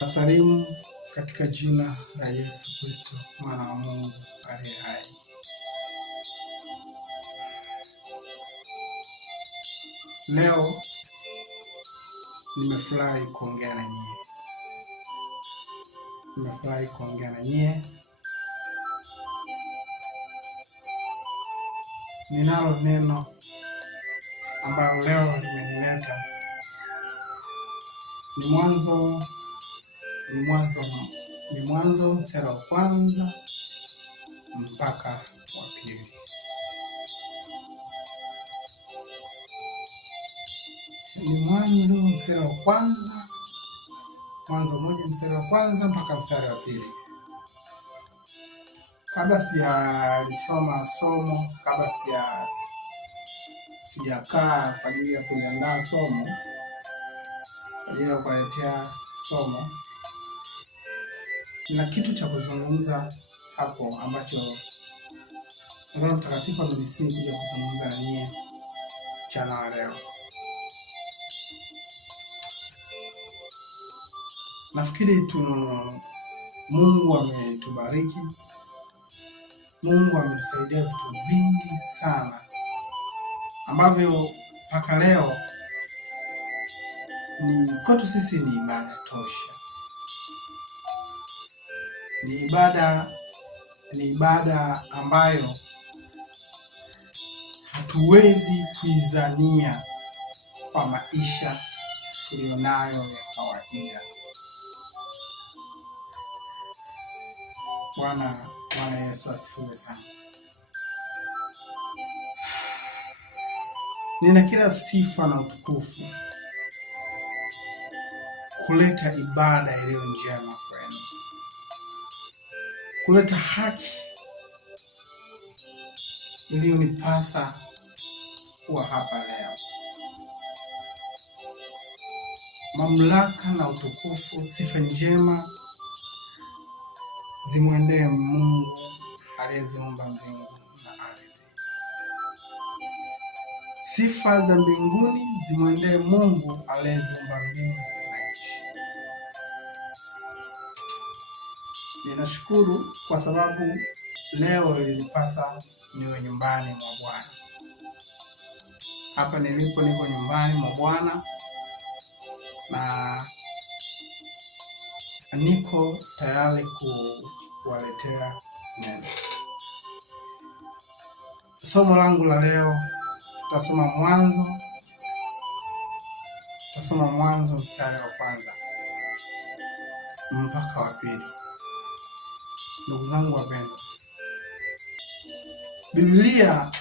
Nasalimu katika jina la Yesu Kristo, mwana wa Mungu aliye hai. Leo nimefurahi kuongea na nyie. Ninalo neno ambalo leo limenileta. Ni Mwanzo mstari wa kwanza mpaka wa pili. Mwanzo moja mstari wa kwanza mpaka mstari wa pili. Kabla sijalisoma somo, kabla sijakaa kwa ajili ya kuandaa somo, kwa ajili ya kuletea somo, na kitu cha kuzungumza hapo ambacho Roho Mtakatifu amenisihi kuja kuzungumza na nyie mchana wa leo. Nafikiri Mungu ametubariki. Mungu ametusaidia vitu vingi sana ambavyo mpaka leo kwetu sisi ni ibada tosha. Ni ibada ambayo hatuwezi kuizania kwa maisha tuliyonayo ya kawaida. Bwana Yesu asifiwe sana. Nina kila sifa na utukufu kuleta ibada iliyo njema kwenu, kuleta haki iliyonipasa kuwa hapa leo. Mamlaka na utukufu, sifa njema zimwendee Mungu aliyeziumba mbingu na ardhi. Sifa za mbinguni zimwendee Mungu aliyeziumba mbingu na nchi. Ninashukuru kwa sababu leo ilinipasa niwe nyumbani mwa Bwana. Hapa nilipo niko nyumbani mwa Bwana na niko tayari kuwaletea neno. Somo langu la leo tutasoma Mwanzo mstari wa kwanza mpaka wa pili. Ndugu zangu wapendwa, Biblia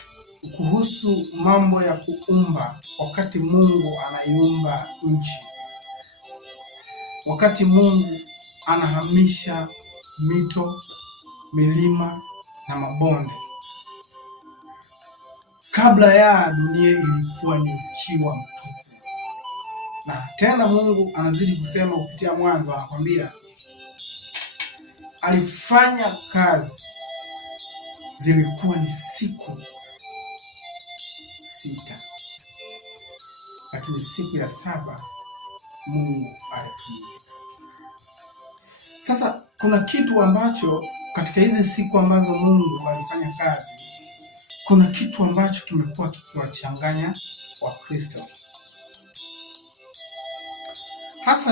kuhusu mambo ya kuumba, wakati Mungu anaiumba nchi, wakati Mungu anahamisha mito, milima na mabonde. Kabla ya dunia ilikuwa ni ukiwa mtupu. Na tena Mungu anazidi kusema kupitia Mwanzo, anakwambia alifanya kazi, zilikuwa ni siku 6, lakini siku ya 7 Mungu alipumzika. Sasa kuna kitu ambacho katika hizi siku ambazo Mungu alifanya kazi, kuna kitu ambacho kimekuwa kikiwachanganya Wakristo. Hasa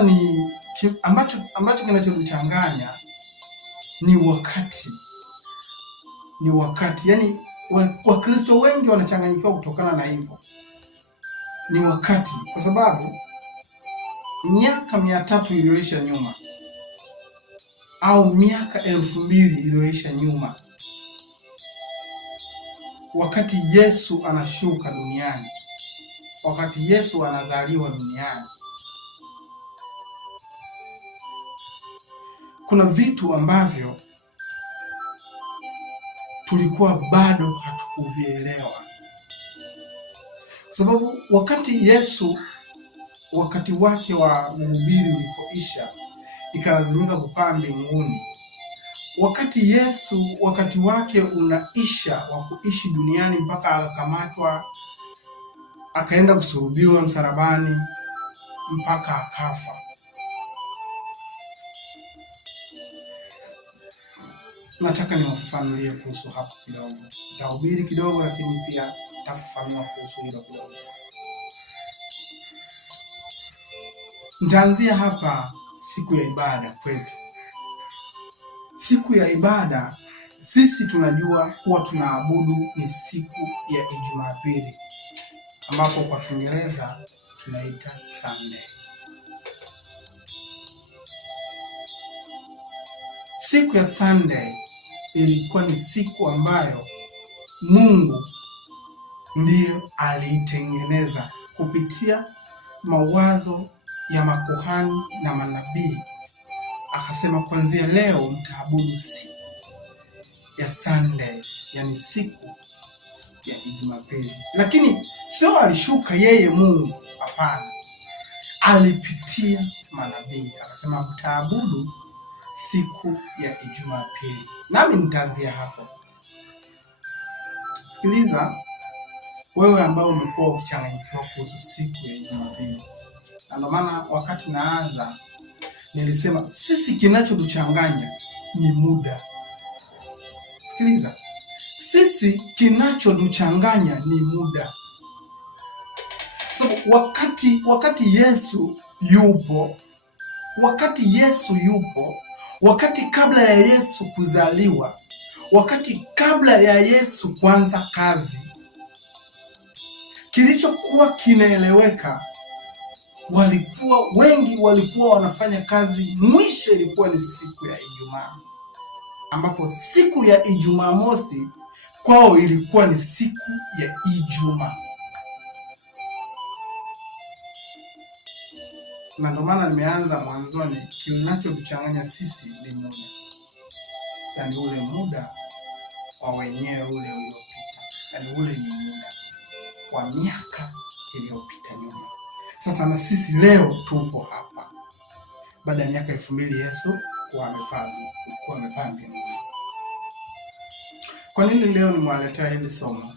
ambacho kinachochanganya ni wakati. Yaani Wakristo wengi wanachanganyikiwa kutokana na hivyo. Ni wakati, kwa sababu miaka 300 iliyoisha nyuma au miaka 2000 iliyoisha nyuma, wakati Yesu anashuka duniani, wakati Yesu anazaliwa duniani, kuna vitu ambavyo tulikuwa bado hatukuvielewa, kwa sababu wakati Yesu, wakati wake wa uhubiri ulipoisha, ikalazimika kupaa mbinguni. Wakati Yesu wakati wake unaisha wa kuishi duniani, mpaka akakamatwa, akaenda kusulubiwa msalabani, mpaka akafa. nataka niwafafanulie kuhusu hapo kidogo. Nitahubiri kidogo, lakini pia nitafafanua kuhusu hilo kidogo. Nitaanzia hapa siku ya ibada kwetu. Siku ya ibada sisi tunajua huwa tunaabudu ni siku ya Jumapili, ambapo kwa Kiingereza tunaita Sunday. Siku ya Sunday ilikuwa ni siku ambayo Mungu ndiyo aliitengeneza kupitia mawazo ya makuhani na manabii. Akasema kuanzia leo mtaabudu siku ya Sunday, yani siku ya Jumapili. Lakini sio alishuka yeye Mungu, hapana. Alipitia manabii akasema mtaabudu siku ya Jumapili. Nami nitaanzia hapo. Sikiliza wewe ambao umekuwa ukichanganyikiwa kuhusu siku ya Jumapili. Na ndio maana wakati naanza nilisema sisi kinachotuchanganya ni muda. Sikiliza, sisi kinachotuchanganya ni muda. So, wakati Yesu yupo, wakati kabla ya Yesu kuzaliwa, wakati kabla ya Yesu kuanza kazi, kilichokuwa kinaeleweka, wengi walikuwa wanafanya kazi. Mwisho ilikuwa ni siku ya Ijumaa, ambapo siku ya Ijumaa mosi kwao ilikuwa ni siku ya Ijumaa. Na ndio maana nimeanza mwanzoni, kinachotuchanganya sisi ni muda, yaani ule muda wa wenyewe ule uliopita, yaani ule ni muda wa miaka iliyopita nyuma. Sasa na sisi leo tupo hapa baada ya miaka 2000 Yesu kuwa amepaa mbinguni. Kwa nini leo nimewaletea hili somo?